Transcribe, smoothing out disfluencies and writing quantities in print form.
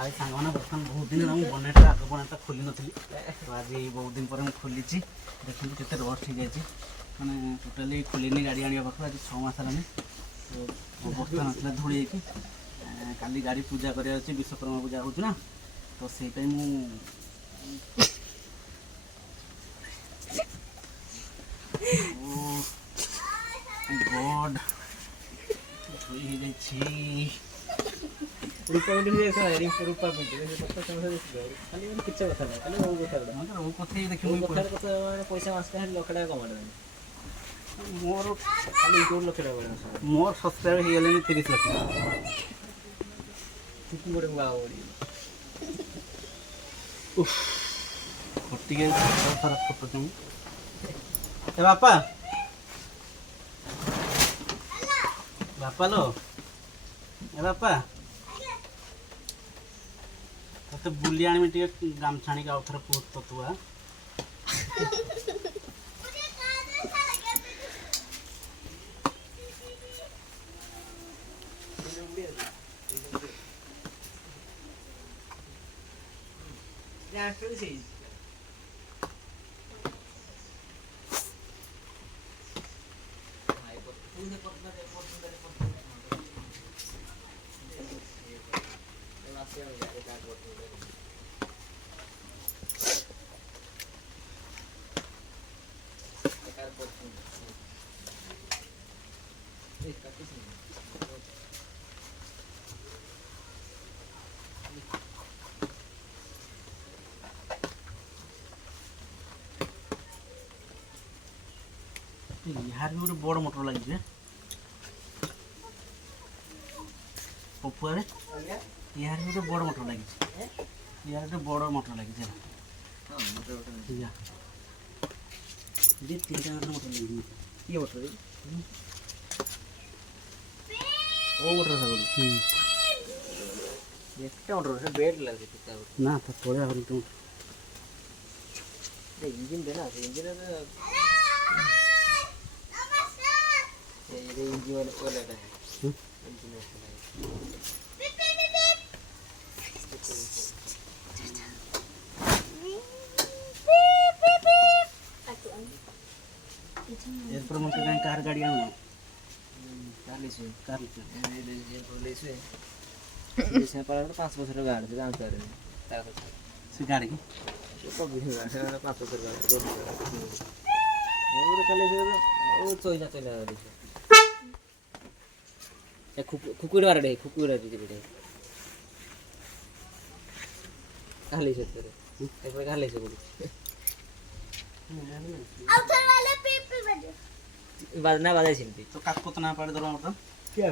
हाय सांगवाना बर्तमान बहुत दिन हम बनेटा आग बनेटा खोली नथली तो आज बहुत दिन पर खोली देखते केते रस्ट हो जाए मैंने टोटाली खोलनी गाड़ी आने पाखु आज 6 मास हेलानी तो अवस्था ना धूली काली गाड़ी पूजा कर विश्वकर्मा पूजा हो ना तो से गॉड धूली हो जाए रूपा मिनट हुए ऐसा है रूपा मिनट ऐसे पत्ता समझ देखो खाली मैंने किच्छ कथा ना खाली वो कथा मतलब वो कथे देखि मुई कथा माने पैसा मास का लखडा कमाड मोर खाली 2 लखडा बडा मोर सब्सक्राइबर हे गेले 30 लाख कितनी बड़े बावड़ी उफ फटी गई सारा फोटो तुम ए बापा बापा लो ए बापा तो बुली आने में टे गामछाणी का उथर पूत तो तुआ या फिर से यार भी बड़ मोटर लगी पपुआ रे यार भी बड़ मोटर लगी यार बड़ मोटर लगी या दे 3टा मोटर लगी ये मोटर ओ मोटर था একটা মোটর আছে বেড লাগে তো না তো পড়ে হল তো এই ইঞ্জিন দেনা ইঞ্জিনের ये इंजन वाला है इंजन वाला एरपर मग काय कार गाडी आणू कार ले से पर 5 बছর গাড়ি से काम कर रहे से गाडी की तो भी गाड़ी 5 बছর गाड़ी ये काले से ओ चोइना चोइना गाड़ी ए कुकुर वाला दे कुकुर वाला दे काले से तेरे एक बार काले से बोल आउटर वाले पीपी बजे बाजना बाजा छिनती तो काट कोतना पाडे दरवा मोटर क्या